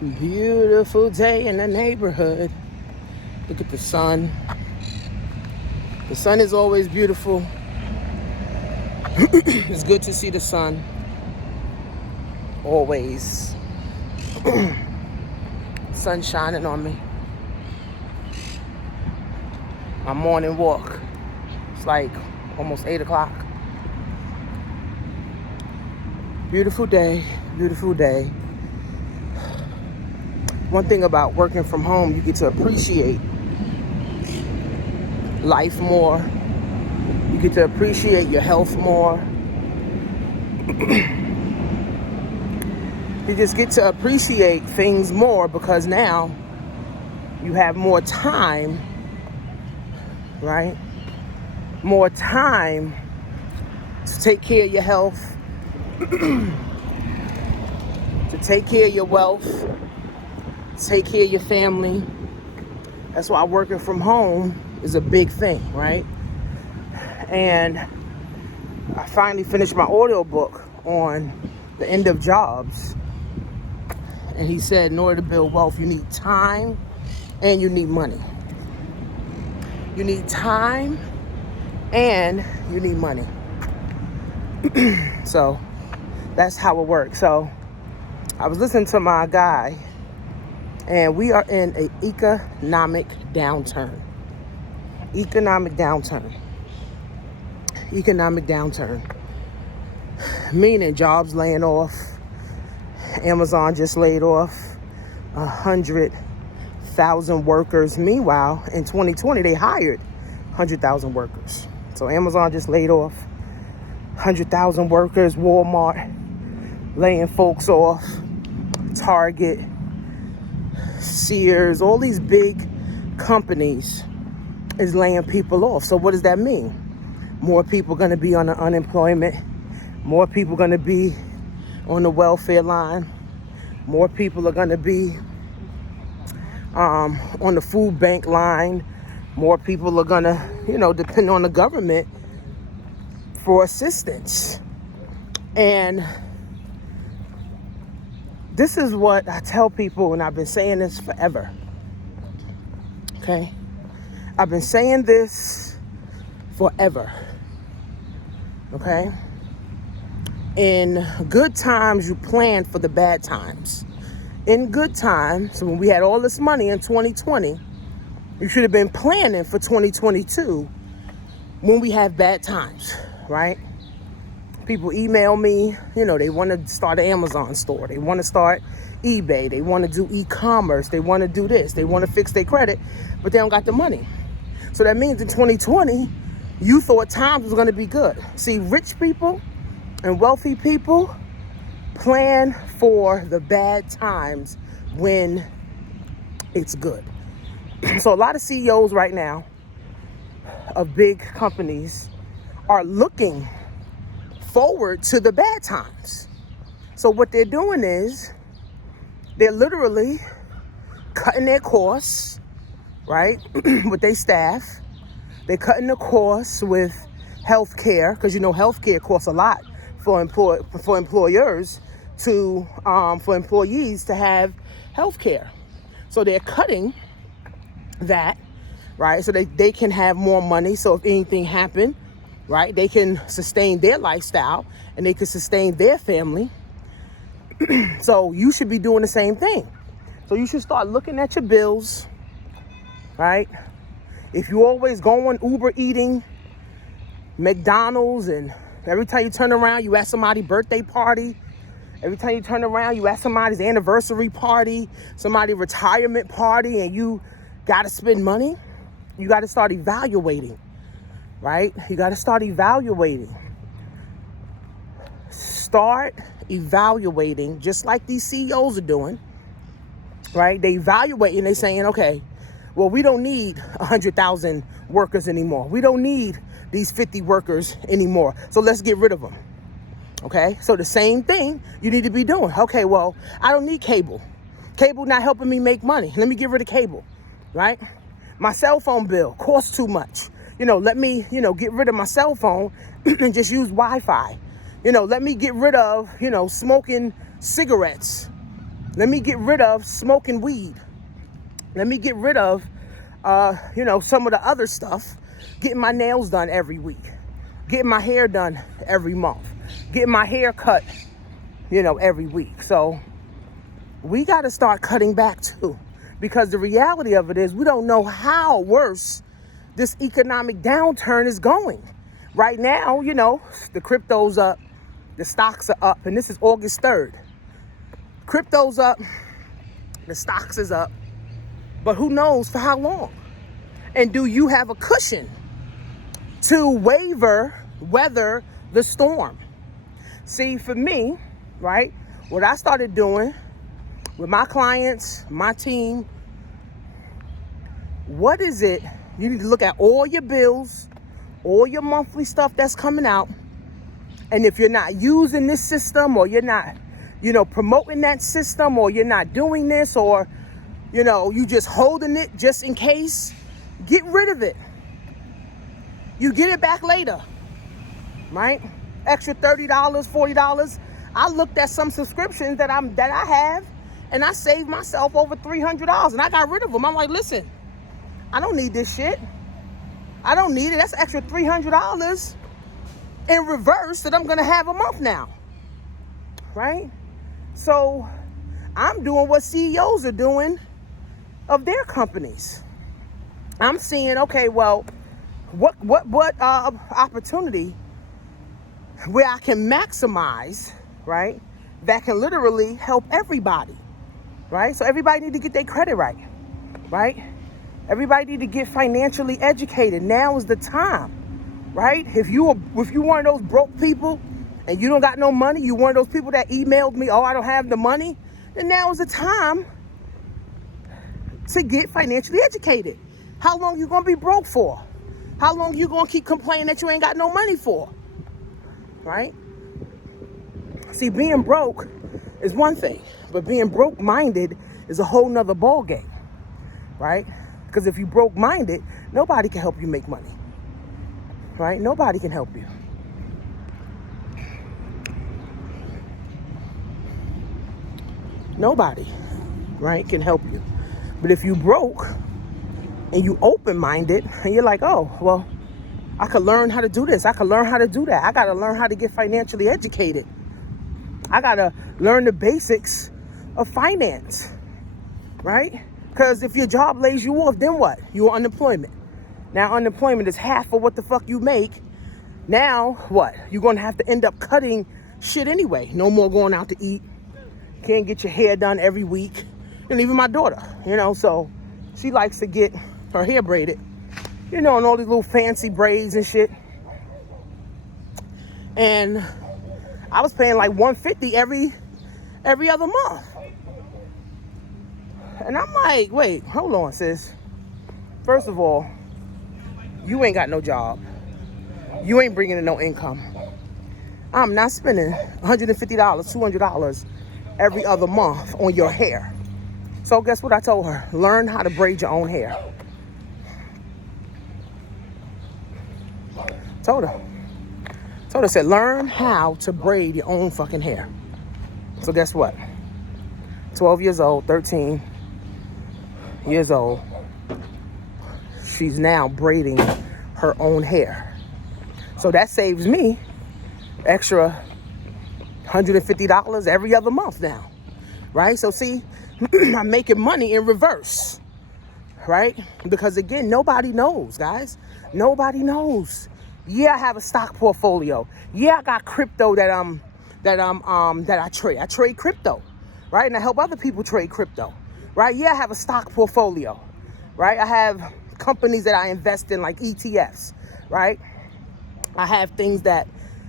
Beautiful day in the neighborhood. Look at the sun. The sun is always beautiful. It's good to see the sun. Always. Sun shining on me. My morning walk. It's like almost 8 o'clock. Beautiful day. Beautiful day. One thing about working from home, you get to appreciate life more. You get to appreciate your health more. You just get to appreciate things more because now you have more time, right? More time to take care of your health, to take care of your wealth, take care of your family. That's why working from home is a big thing, right? And I finally finished my audiobook on the end of jobs. And he said in order to build wealth, you need time and you need money. You need time and you need money. So that's how it works. So I was listening to my guy, and we are in an economic downturn. Economic downturn. Economic downturn. Meaning jobs laying off. Amazon just laid off 100,000 workers. Meanwhile, in 2020, they hired 100,000 workers. So Amazon just laid off 100,000 workers. Walmart laying folks off. Target, Sears, all these big companies is laying people off. So what does that mean? More people going to be on the unemployment. More people going to be on the welfare line. More people are going to be on the food bank line. More people are going to, depend on the government for assistance. And this is what I tell people, and I've been saying this forever. Okay? I've been saying this forever. Okay? In good times, you plan for the bad times. In good times, when we had all this money in 2020, you should have been planning for 2022 when we have bad times, right? People email me, they want to start an Amazon store. They want to start eBay. They want to do e-commerce. They want to do this. They want to fix their credit, but they don't got the money. So that means in 2020, you thought times was going to be good. See, rich people and wealthy people plan for the bad times when it's good. So a lot of CEOs right now of big companies are looking forward to the bad times. So what they're doing is they're literally cutting their costs, right, with their staff. They're cutting the costs with health care, because health care costs a lot for employers to for employees to have health care. So they're cutting that, right, so they can have more money. So if anything happened, right, they can sustain their lifestyle and they can sustain their family. So you should be doing the same thing. So you should start looking at your bills, right? If you always going Uber eating, McDonald's, and every time you turn around, you at somebody's birthday party. Every time you turn around, you at somebody's anniversary party, somebody's retirement party, and you got to spend money. You got to start evaluating, right? You got to start evaluating. Start evaluating, just like these CEOs are doing, right? They evaluate and they're saying, okay, well, we don't need 100,000 workers anymore. We don't need these 50 workers anymore. So let's get rid of them. Okay, so the same thing you need to be doing. Okay, well, I don't need cable. Cable not helping me make money. Let me get rid of cable, right? My cell phone bill costs too much. Let me, get rid of my cell phone and just use Wi-Fi. Let me get rid of, smoking cigarettes. Let me get rid of smoking weed. Let me get rid of, some of the other stuff. Getting my nails done every week. Getting my hair done every month. Getting my hair cut, every week. So we got to start cutting back too. Because the reality of it is we don't know how worse this economic downturn is going. Right now, the crypto's up. The stocks are up. And this is August 3rd. Crypto's up. The stocks is up. But who knows for how long? And do you have a cushion to weather the storm? See, for me, right, what I started doing with my clients, my team, what is it? You need to look at all your bills, all your monthly stuff that's coming out. And if you're not using this system, or you're not, promoting that system, or you're not doing this, or, you just holding it just in case, get rid of it. You get it back later, right? Extra $30, $40. I looked at some subscriptions that I have, and I saved myself over $300, and I got rid of them. I'm like, listen, I don't need this shit. I don't need it. That's extra $300 in reverse that I'm gonna have a month now, right? So I'm doing what CEOs are doing of their companies. I'm seeing, okay, well, what opportunity where I can maximize, right? That can literally help everybody, right? So everybody need to get their credit right? Everybody need to get financially educated. Now is the time, right? If you one of those broke people and you don't got no money, you one of those people that emailed me, oh, I don't have the money, then now is the time to get financially educated. How long you gonna be broke for? How long you gonna keep complaining that you ain't got no money for? Right? See, being broke is one thing, but being broke-minded is a whole nother ball game, right? Because if you broke-minded, nobody can help you make money, right? Nobody can help you. Nobody, right, can help you. But if you broke and you open-minded and you're like, oh, well, I could learn how to do this. I could learn how to do that. I got to learn how to get financially educated. I got to learn the basics of finance, right? Because if your job lays you off, then what? You're unemployment. Now, unemployment is half of what the fuck you make. Now, what? You're going to have to end up cutting shit anyway. No more going out to eat. Can't get your hair done every week. And even my daughter, so she likes to get her hair braided, and all these little fancy braids and shit. And I was paying like $150 every other month. And I'm like, wait, hold on, sis. First of all, you ain't got no job. You ain't bringing in no income. I'm not spending $150, $200 every other month on your hair. So guess what I told her? Learn how to braid your own hair. Told her, said, learn how to braid your own fucking hair. So guess what? 12 years old, 13 years old. She's now braiding her own hair. So that saves me extra $150 every other month now, right? So see, I'm making money in reverse, right? Because again, nobody knows, guys. Nobody knows. Yeah, I have a stock portfolio. Yeah, I got crypto that I trade. I trade crypto, right? And I help other people trade crypto, right? Yeah, I have a stock portfolio, right? I have companies that I invest in, like ETFs, right? I have things that,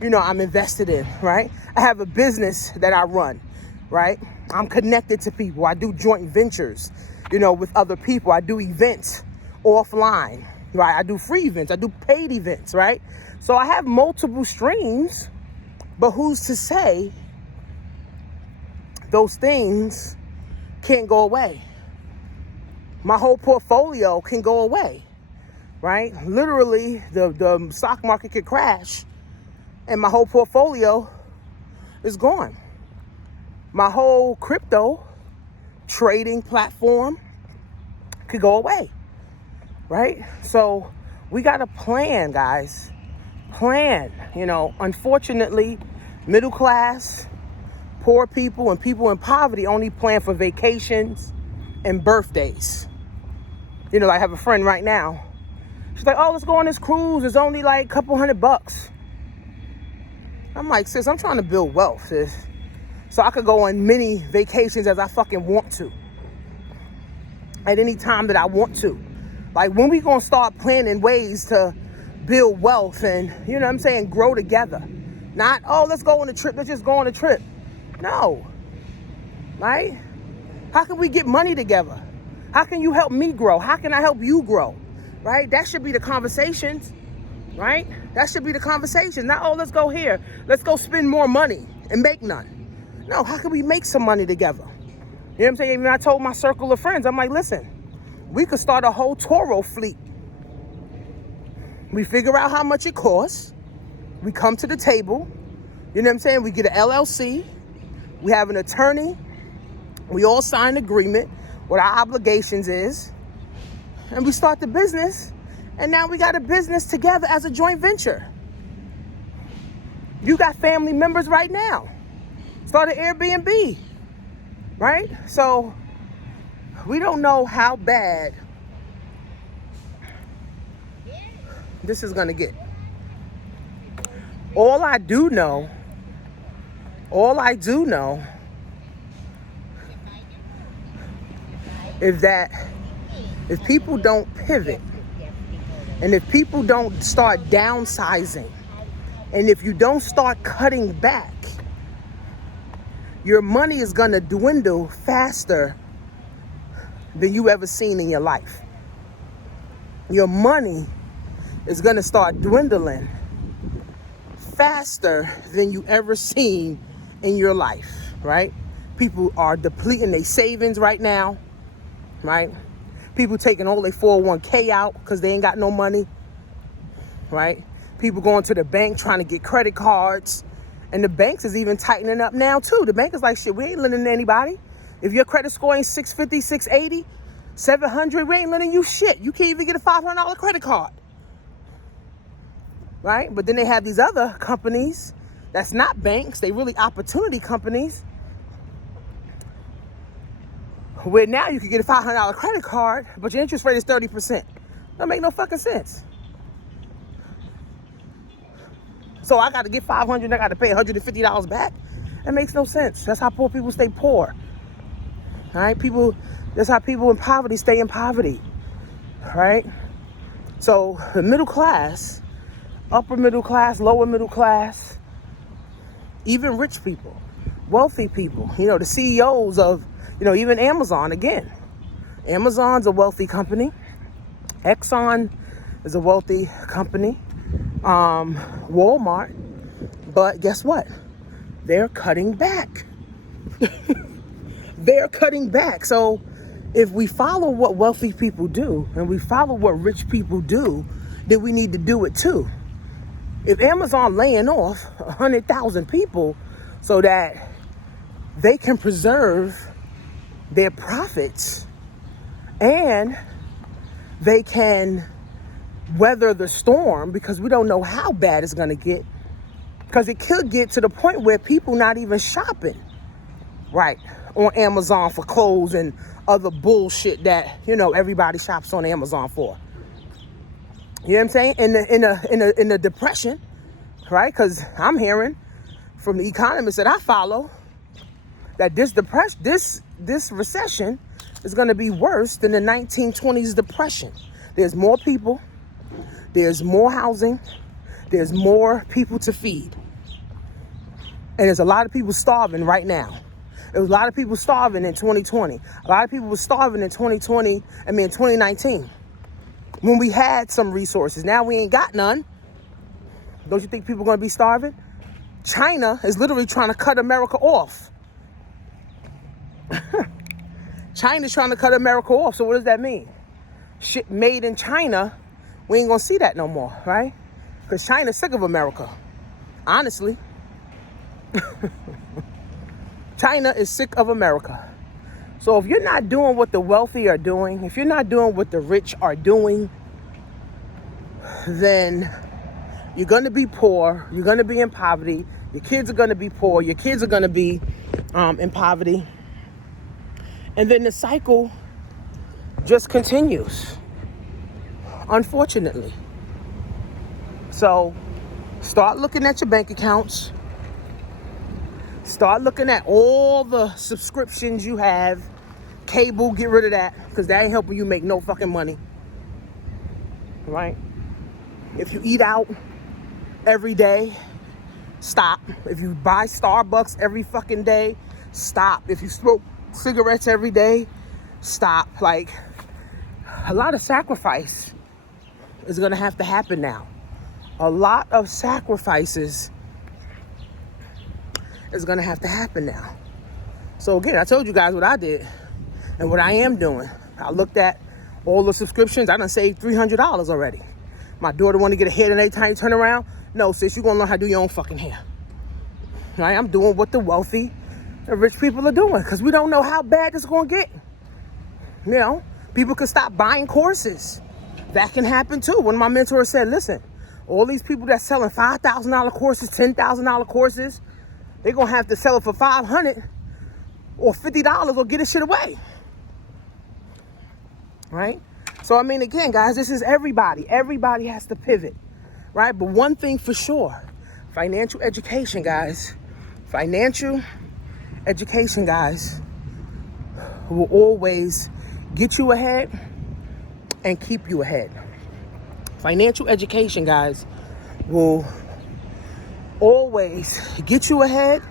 I'm invested in, right? I have a business that I run, right? I'm connected to people. I do joint ventures, with other people. I do events offline, right? I do free events. I do paid events, right? So I have multiple streams, but who's to say those things can't go away? My whole portfolio can go away, right? Literally, the stock market could crash and my whole portfolio is gone. My whole crypto trading platform could go away, right? So we got to plan, guys. Plan. Unfortunately, middle class, poor people, and people in poverty only plan for vacations and birthdays. I have a friend right now. She's like, oh, let's go on this cruise. It's only like a couple $100. I'm like, sis, I'm trying to build wealth, sis. So I could go on many vacations as I fucking want to. At any time that I want to. Like, when we gonna start planning ways to build wealth and, grow together? Not, oh, let's go on a trip. Let's just go on a trip. No. Right? How can we get money together? How can you help me grow? How can I help you grow? Right? That should be the conversations. Right? That should be the conversation. Not, oh, let's go here. Let's go spend more money and make none. No, how can we make some money together? You know what I'm saying? Even I told my circle of friends, I'm like, listen, we could start a whole Toro fleet. We figure out how much it costs. We come to the table. You know what I'm saying? We get an LLC. We have an attorney. We all sign an agreement, what our obligations is. And we start the business. And now we got a business together as a joint venture. You got family members right now. Start an Airbnb. Right? So we don't know how bad this is going to get. All I do know is that if people don't pivot and if people don't start downsizing and if you don't start cutting back, your money is going to dwindle faster than you ever seen in your life. Your money is going to start dwindling faster than you ever seen in your life, right? People are depleting their savings right now, right? People taking all their 401k out because they ain't got no money, right? People going to the bank trying to get credit cards. And the banks is even tightening up now too. The bank is like, shit, we ain't lending to anybody. If your credit score ain't 650, 680, 700, we ain't lending you shit. You can't even get a $500 credit card. Right? But then they have these other companies that's not banks. They really opportunity companies where now you can get a $500 credit card, but your interest rate is 30%. Don't make no fucking sense. So I got to get $500 and I got to pay $150 back. That makes no sense. That's how poor people stay poor. All right? That's how people in poverty stay in poverty. Right? So the middle class, upper middle class, lower middle class, even rich people, wealthy people, the CEOs of, even Amazon, again. Amazon's a wealthy company. Exxon is a wealthy company. Walmart, but guess what? They're cutting back. They're cutting back. So if we follow what wealthy people do and we follow what rich people do, then we need to do it too. If Amazon laying off 100,000 people so that they can preserve their profits and they can weather the storm, because we don't know how bad it's going to get, because it could get to the point where people not even shopping right on Amazon for clothes and other bullshit that everybody shops on Amazon for. You know what I'm saying? In the depression, right? Because I'm hearing from the economists that I follow that this recession is going to be worse than the 1920s depression. There's more people. There's more housing. There's more people to feed. And there's a lot of people starving right now. There was a lot of people starving in 2020. A lot of people were starving in 2019, when we had some resources. Now we ain't got none. Don't you think people are going to be starving? China is literally trying to cut America off. China's trying to cut America off. So what does that mean? Shit made in China, we ain't gonna see that no more, right? Because China's sick of America. Honestly. China is sick of America. So if you're not doing what the wealthy are doing, if you're not doing what the rich are doing, then you're going to be poor. You're going to be in poverty. Your kids are going to be poor. Your kids are going to be in poverty. And then the cycle just continues, unfortunately. So start looking at your bank accounts. Start looking at all the subscriptions you have. Cable, get rid of that, because that ain't helping you make no fucking money. Right? If you eat out every day, stop. If you buy Starbucks every fucking day, stop. If you smoke cigarettes every day, stop. Like, a lot of sacrifice is gonna have to happen now. A lot of sacrifices is gonna have to happen now. So again, I told you guys what I did and what I am doing. I looked at all the subscriptions. I done saved $300 already. My daughter want to get a hair, and every time you turn around, no, sis, you're gonna learn how to do your own fucking hair. Right? I'm doing what the wealthy and rich people are doing, because we don't know how bad this is gonna get. You know, people could stop buying courses. That can happen too. One of my mentors said, listen, all these people that's selling $5,000 courses, $10,000 courses, they're gonna have to sell it for $500 or $50 or get this shit away. Right? So, I mean, again, guys, this is everybody. Everybody has to pivot, right? But one thing for sure, financial education, guys. Financial education, guys, will always get you ahead and keep you ahead. Financial education, guys, will always get you ahead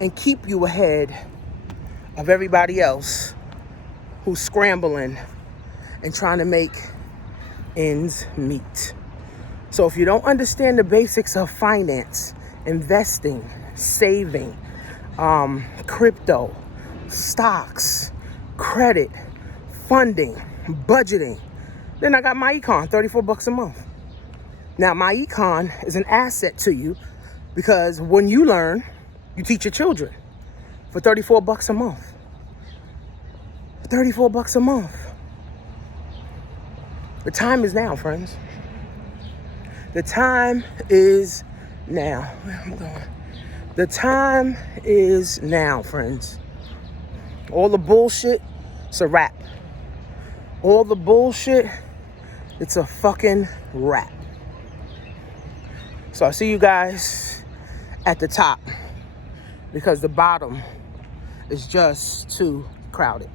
and keep you ahead of everybody else who's scrambling and trying to make ends meet. So if you don't understand the basics of finance, investing, saving, crypto, stocks, credit, funding, budgeting, then I got Myecon, $34 a month. Now, Myecon is an asset to you, because when you learn, you teach your children for $34 a month. $34 a month. The time is now, friends. The time is now. Where am I going? The time is now, friends. All the bullshit, it's a wrap. All the bullshit, it's a fucking wrap. So I see you guys at the top, because the bottom is just too crowded.